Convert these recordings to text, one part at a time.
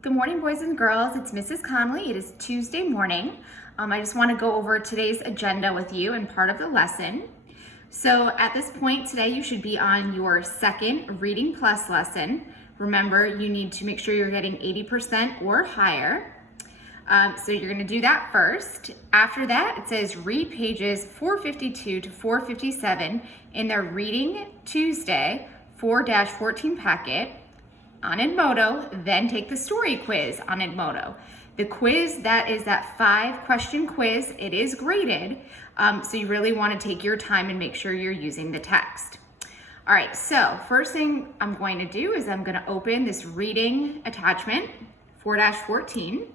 Good morning, boys and girls. It's Mrs. Conley. It is Tuesday morning. I just want to go over today's agenda with you and part of the lesson. So at this point today, you should be on your second Reading Plus lesson. Remember, you need to make sure you're getting 80% or higher. So you're going to do that first. After that, it says read pages 452 to 457 in their Reading Tuesday 4-14 packet on Edmodo, then take the story quiz on Edmodo. The quiz, that is that 5-question quiz. It is graded, so you really want to take your time and make sure you're using the text. All right, so first thing I'm going to do is I'm going to open this reading attachment, 4-14.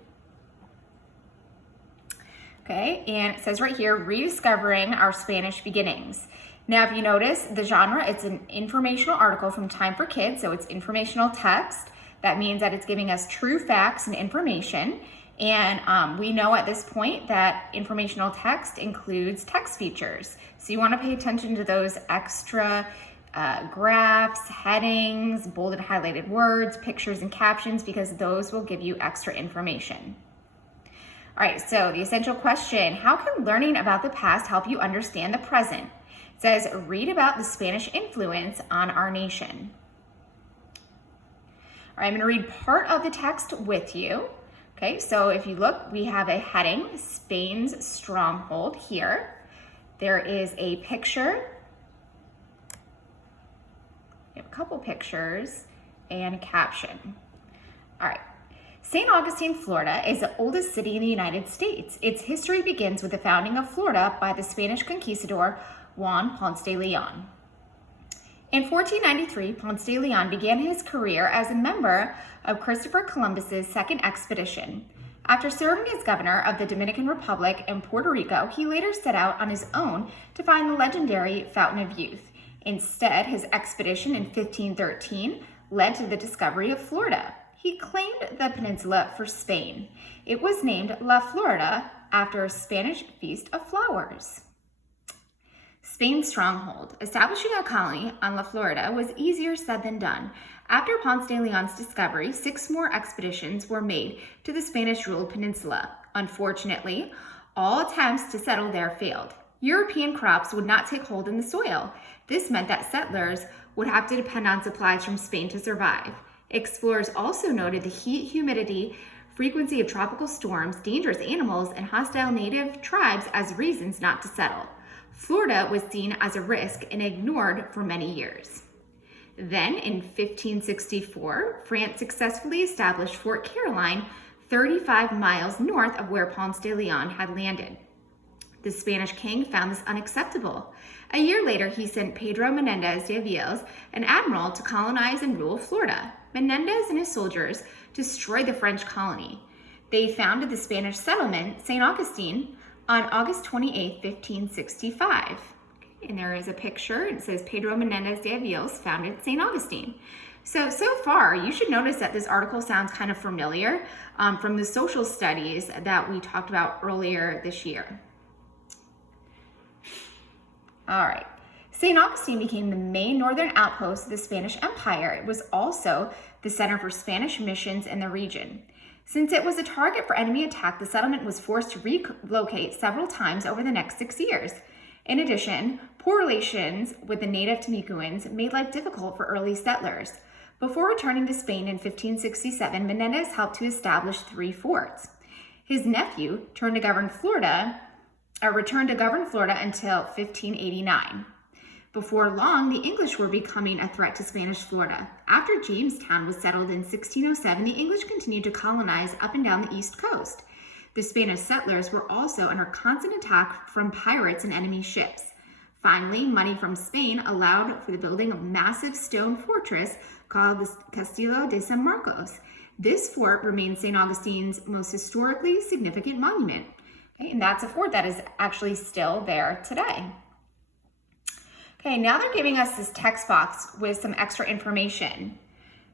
Okay, and it says right here, rediscovering our Spanish beginnings. Now, if you notice the genre, it's an informational article from Time for Kids, so it's informational text. That means that it's giving us true facts and information. And we know at this point that informational text includes text features. So you want to pay attention to those extra graphs, headings, bolded highlighted words, pictures, and captions, because those will give you extra information. All right, so the essential question, how can learning about the past help you understand the present? It says, read about the Spanish influence on our nation. All right, I'm gonna read part of the text with you. Okay, so if you look, we have a heading, Spain's stronghold here. There is a picture. We have a couple pictures and a caption. All right. St. Augustine, Florida is the oldest city in the United States. Its history begins with the founding of Florida by the Spanish conquistador Juan Ponce de Leon. In 1493, Ponce de Leon began his career as a member of Christopher Columbus's second expedition. After serving as governor of the Dominican Republic and Puerto Rico, he later set out on his own to find the legendary Fountain of Youth. Instead, his expedition in 1513 led to the discovery of Florida. He claimed the peninsula for Spain. It was named La Florida after a Spanish feast of flowers. Spain's stronghold. Establishing a colony on La Florida was easier said than done. After Ponce de Leon's discovery, 6 more expeditions were made to the Spanish-ruled peninsula. Unfortunately, all attempts to settle there failed. European crops would not take hold in the soil. This meant that settlers would have to depend on supplies from Spain to survive. Explorers also noted the heat, humidity, frequency of tropical storms, dangerous animals, and hostile native tribes as reasons not to settle. Florida was seen as a risk and ignored for many years. Then, in 1564, France successfully established Fort Caroline 35 miles north of where Ponce de Leon had landed. The Spanish king found this unacceptable. A year later, he sent Pedro Menendez de Aviles, an admiral, to colonize and rule Florida. Menendez and his soldiers destroyed the French colony. They founded the Spanish settlement, St. Augustine, on August 28, 1565. And there is a picture. It says Pedro Menendez de Aviles founded St. Augustine. So far, you should notice that this article sounds kind of familiar from the social studies that we talked about earlier this year. All right. St. Augustine became the main northern outpost of the Spanish Empire. It was also the center for Spanish missions in the region. Since it was a target for enemy attack, the settlement was forced to relocate several times over the next 6 years. In addition, poor relations with the native Timucuans made life difficult for early settlers. Before returning to Spain in 1567, Menendez helped to establish 3 forts. His nephew returned to govern Florida until 1589. Before long, the English were becoming a threat to Spanish Florida. After Jamestown was settled in 1607, the English continued to colonize up and down the east coast. The Spanish settlers were also under constant attack from pirates and enemy ships. Finally, money from Spain allowed for the building of a massive stone fortress called the Castillo de San Marcos. This fort remains St. Augustine's most historically significant monument. Okay, and that's a fort that is actually still there today. Okay, now they're giving us this text box with some extra information.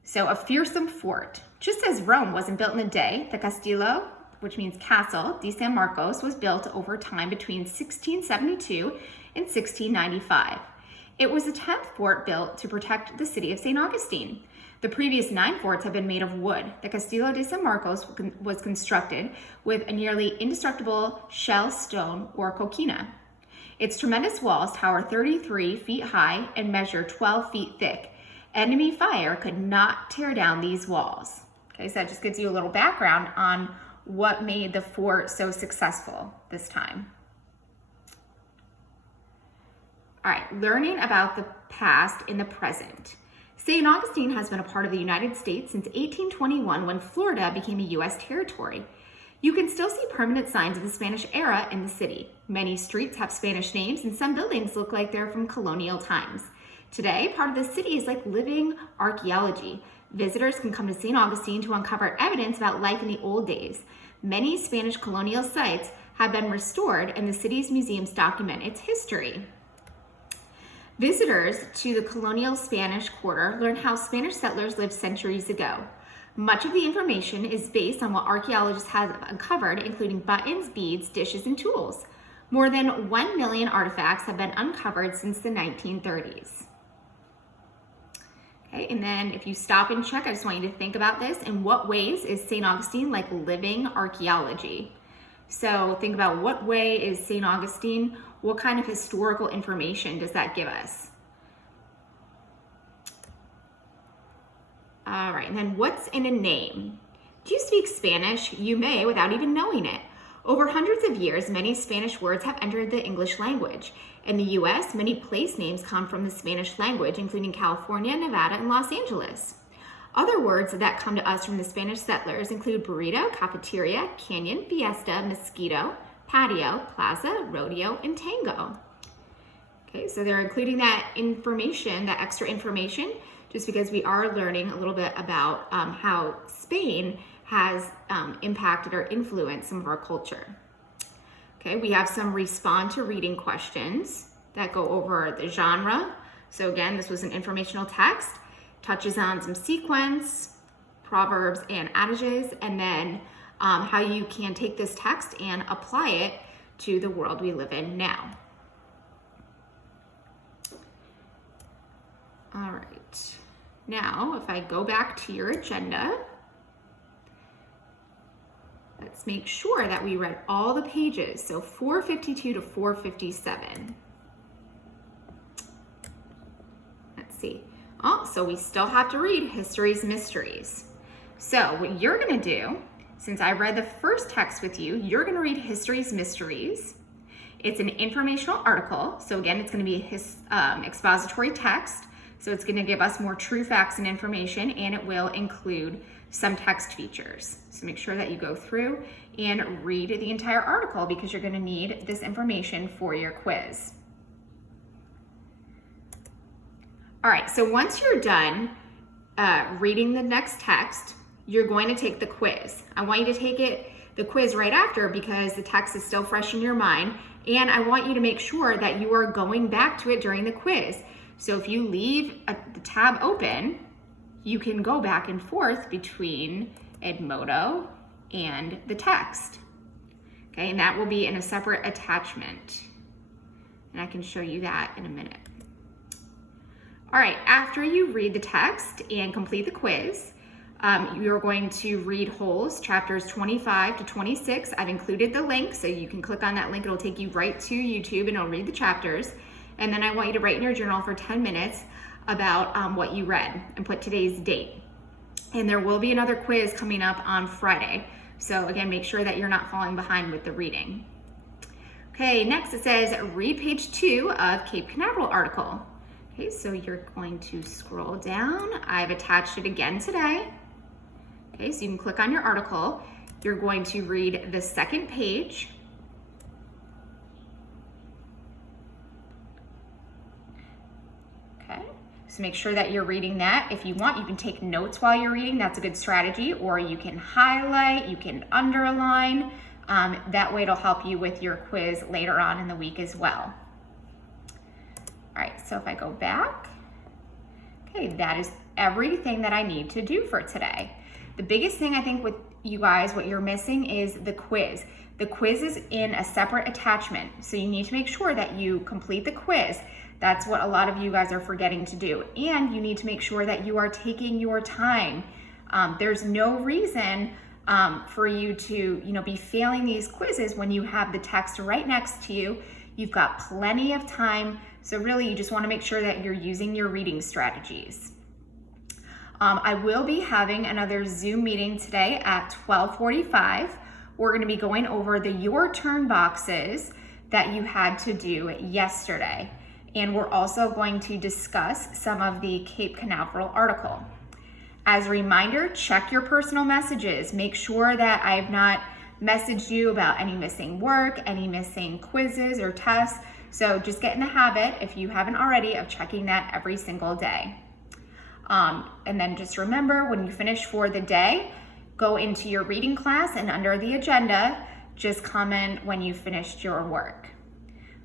So a fearsome fort. Just as Rome wasn't built in a day, the Castillo, which means castle, de San Marcos, was built over time between 1672 and 1695. It was the 10th fort built to protect the city of St. Augustine. The previous 9 forts have been made of wood. The Castillo de San Marcos was constructed with a nearly indestructible shell stone or coquina. Its tremendous walls tower 33 feet high and measure 12 feet thick. Enemy fire could not tear down these walls. Okay, so that just gives you a little background on what made the fort so successful this time. All right, learning about the past in the present. St. Augustine has been a part of the United States since 1821 when Florida became a U.S. territory. You can still see permanent signs of the Spanish era in the city. Many streets have Spanish names and some buildings look like they're from colonial times. Today, part of the city is like living archaeology. Visitors can come to St. Augustine to uncover evidence about life in the old days. Many Spanish colonial sites have been restored and the city's museums document its history. Visitors to the colonial Spanish Quarter learn how Spanish settlers lived centuries ago. Much of the information is based on what archaeologists have uncovered, including buttons, beads, dishes, and tools. More than 1 million artifacts have been uncovered since the 1930s. Okay, and then if you stop and check, I just want you to think about this. In what ways is St. Augustine like living archaeology? So think about what way is St. Augustine, what kind of historical information does that give us? All right, and then what's in a name? Do you speak Spanish? You may without even knowing it. Over hundreds of years, many Spanish words have entered the English language. In the US, many place names come from the Spanish language, including California, Nevada, and Los Angeles. Other words that come to us from the Spanish settlers include burrito, cafeteria, canyon, fiesta, mosquito, patio, plaza, rodeo, and tango. Okay, so they're including that information, that extra information, just because we are learning a little bit about how Spain has impacted or influenced some of our culture. Okay, we have some respond to reading questions that go over the genre. So again, this was an informational text, touches on some sequence, proverbs, and adages, and then how you can take this text and apply it to the world we live in now. All right. Now, if I go back to your agenda, let's make sure that we read all the pages. So 452 to 457. Let's see. Oh, so we still have to read History's Mysteries. So what you're going to do, since I read the first text with you, you're going to read History's Mysteries. It's an informational article. So again, it's going to be his expository text. So it's going to give us more true facts and information, and it will include some text features. So make sure that you go through and read the entire article because you're going to need this information for your quiz. All right, so once you're done reading the next text, you're going to take the quiz. I want you to take the quiz right after because the text is still fresh in your mind, and I want you to make sure that you are going back to it during the quiz. So if you leave the tab open, you can go back and forth between Edmodo and the text. Okay, and that will be in a separate attachment. And I can show you that in a minute. All right, after you read the text and complete the quiz, you're going to read wholes, chapters 25 to 26. I've included the link, so you can click on that link. It'll take you right to YouTube and it'll read the chapters. And then I want you to write in your journal for 10 minutes about what you read and put today's date. And there will be another quiz coming up on Friday. So again, make sure that you're not falling behind with the reading. Okay, next it says, read page 2 of Cape Canaveral article. Okay, so you're going to scroll down. I've attached it again today. Okay, so you can click on your article. You're going to read the second page. So make sure that you're reading that. If you want, you can take notes while you're reading. That's a good strategy. Or you can highlight, you can underline. That way it'll help you with your quiz later on in the week as well. All right, so if I go back, okay, that is everything that I need to do for today. The biggest thing I think with you guys, what you're missing is the quiz. The quiz is in a separate attachment, so you need to make sure that you complete the quiz. That's what a lot of you guys are forgetting to do. And you need to make sure that you are taking your time. There's no reason for you to, be failing these quizzes when you have the text right next to you. You've got plenty of time. So really, you just want to make sure that you're using your reading strategies. I will be having another Zoom meeting today at 12:45. We're going to be going over the Your Turn boxes that you had to do yesterday. And we're also going to discuss some of the Cape Canaveral article. As a reminder, check your personal messages. Make sure that I have not messaged you about any missing work, any missing quizzes or tests. So just get in the habit, if you haven't already, of checking that every single day. And then just remember, when you finish for the day, go into your reading class and under the agenda, just comment when you finished your work.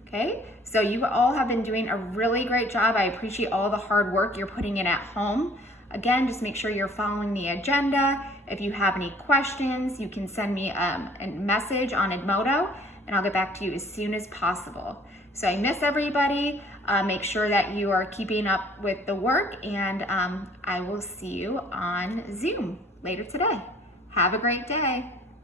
Okay, so you all have been doing a really great job. I appreciate all the hard work you're putting in at home. Again, just make sure you're following the agenda. If you have any questions, you can send me a message on Edmodo, and I'll get back to you as soon as possible. So I miss everybody. Make sure that you are keeping up with the work, and I will see you on Zoom later today. Have a great day.